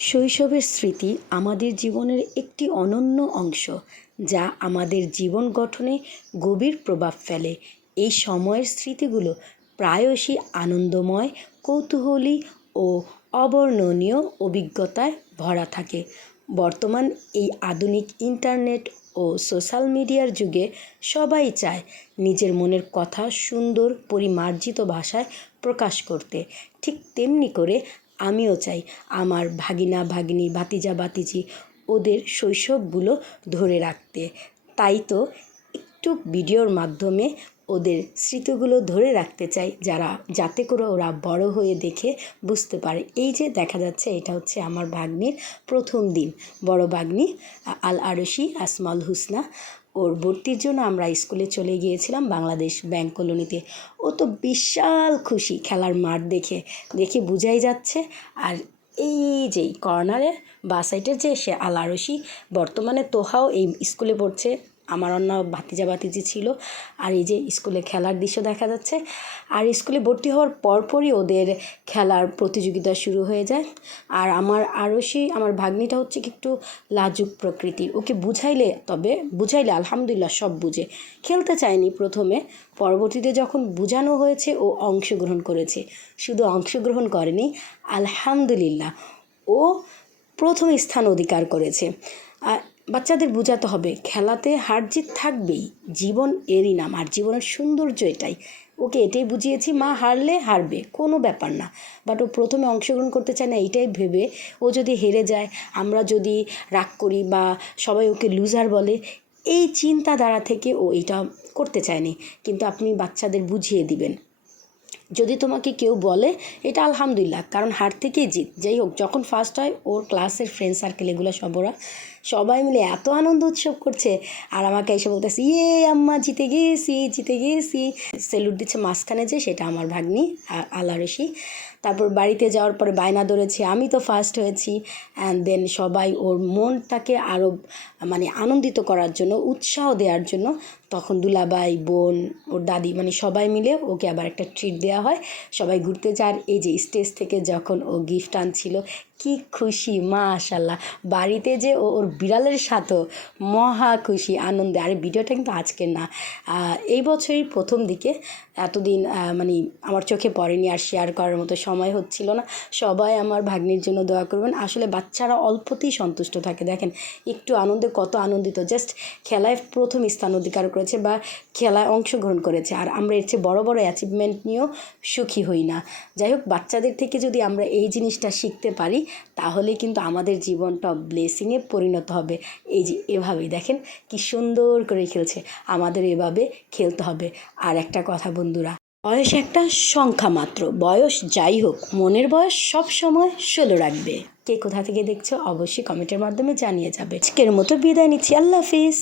শৈশবের স্মৃতি আমাদের জীবনের একটি অনন্য অংশ, যা আমাদের জীবন গঠনে গভীর প্রভাব ফেলে। এই সময়ের স্মৃতিগুলো প্রায়শই আনন্দময়, কৌতূহলী ও অবর্ণনীয় অভিজ্ঞতায় ভরা থাকে। বর্তমান এই আধুনিক ইন্টারনেট ও সোশ্যাল মিডিয়ার যুগে সবাই চায় নিজের মনের কথা সুন্দর, পরিমার্জিত ভাষায় প্রকাশ করতে। ঠিক তেমনি করে আমিও চাই আমার ভাগিনা, ভাগ্নি, ভাতিজা, ভাতিজি ওদের শৈশবগুলো ধরে রাখতে। তাই তো একটু ভিডিওর মাধ্যমে ওদের স্মৃতিগুলো ধরে রাখতে চাই যারা, যাতে করে ওরা বড় হয়ে দেখে বুঝতে পারে। এই যে দেখা যাচ্ছে এটা হচ্ছে আমার ভাগ্নির প্রথম দিন। বড় ভাগ্নি আল আরশি আসমাল হুসনা ওর ভর্তির জন্য আমরা স্কুলে চলে গিয়েছিলাম বাংলাদেশ ব্যাংক কলোনিতে। ও তো বিশাল খুশি, খেলার মাঠ দেখে দেখে বুঝাই যাচ্ছে। আর এই যে কর্নারে বা সাইডের যে সে আলারসি, বর্তমানে তোহাও এই স্কুলে পড়ছে। আমার অন্য ভাতিজা ভাতিজি ছিল। আর এই যে স্কুলে খেলার দৃশ্য দেখা যাচ্ছে। আর স্কুলে ভর্তি হওয়ার পরপরই ওদের খেলার প্রতিযোগিতা শুরু হয়ে যায়। আর আমার আরশি, আমার ভাগ্নিটা হচ্ছে কি একটু লাজুক প্রকৃতির। ওকে বুঝাইলে, তবে বুঝাইলে আলহামদুলিল্লাহ সব বুঝে। খেলতে চায়নি প্রথমে। পরবর্তীতে যখন বোঝানো হয়েছে, ও অংশগ্রহণ করেছে। শুধু অংশগ্রহণ করেনি, আলহামদুলিল্লাহ। ও প্রথম স্থান অধিকার করেছে। বাচ্চাদের বোঝাতে হবে, খেলাতে হার জিত থাকবেই, জীবন এরই নাম আর জীবনের সৌন্দর্য এটাই। ওকে এটাই বুঝিয়েছি, মা হারলে হারবে, কোনো ব্যাপার না। বাট ও প্রথমে অংশগ্রহণ করতে চায় না এইটাই ভেবে ও যদি হেরে যায়, আমরা যদি রাগ করি বা সবাই ওকে লুজার বলে, এই চিন্তাধারা থেকে ও এটা করতে চায়নি। কিন্তু আপনি বাচ্চাদের বুঝিয়ে দিবেন। যদি তোমাকে কেউ বলে, এটা আলহামদুলিল্লাহ, কারণ হার থেকেই জিত। যাই হোক, যখন ফার্স্ট হয়, ওর ক্লাসের ফ্রেন্ড সার্কেল এগুলো সব ওরা সবাই মিলে এত আনন্দ উৎসব করছে, আর আমাকে এসে বলতেছে ইয়ে আম্মা, জিতে গিয়েছি জিতে গিয়েছি সেলুট দিচ্ছে মাঝখানে যে, সেটা আমার ভাগ্নি আলারসি তারপর বাড়িতে যাওয়ার পরে বায়না ধরেছে, আমি তো ফার্স্ট হয়েছি। অ্যান্ড দেন সবাই ওর মনটাকে আরও মানে আনন্দিত করার জন্য, উৎসাহ দেওয়ার জন্য, তখন দুলাবাই বোন, ওর দাদি মানে সবাই মিলে ওকে আবার একটা ট্রিট দেওয়া হয়। সবাই ঘুরতে যায় এই যে স্টেজ থেকে যখন ও গিফট আনছিল কি খুশি মাশাল্লাহ বাড়িতে যে ওর বিড়ালের সাথেও মহা খুশি, আনন্দে। আরে ভিডিওটা কিন্তু আজকের না। এই বছরই প্রথম দিকে এতদিন মানে আমার চোখে পড়েনি আর শেয়ার করার মতো সময় হচ্ছিল না। সবাই আমার ভাগ্নির জন্য দোয়া করবেন। আসলে বাচ্চারা অল্পতেই সন্তুষ্ট থাকে। দেখেন, একটু আনন্দে, কত আনন্দিত। জাস্ট খেলায় প্রথম স্থান অধিকার করেছে বা খেলায় অংশগ্রহণ করেছে। আর আমরা এর চেয়ে বড় বড় অ্যাচিভমেন্ট নিয়েও সুখী হই না। যাই হোক, বাচ্চাদের থেকে যদি আমরা এই জিনিসটা শিখতে পারি তাহলে কিন্তু আমাদের জীবনটা ব্লেসিংয়ে পরিণত হবে। এই যে এভাবেই দেখেন কি সুন্দর করে খেলছে। আমাদের এভাবে খেলতে হবে। আর একটা কথা বন্ধুরা, বয়স একটা সংখ্যা মাত্র। বয়স যাই হোক, মনের বয়স সব সময় ষোলো রাখবে। কে কোথা থেকে দেখছ অবশ্যই কমেন্টের মাধ্যমে জানিয়ে যাবে। আজকের মতো বিদায় নিচ্ছি। আল্লাহ হাফিজ।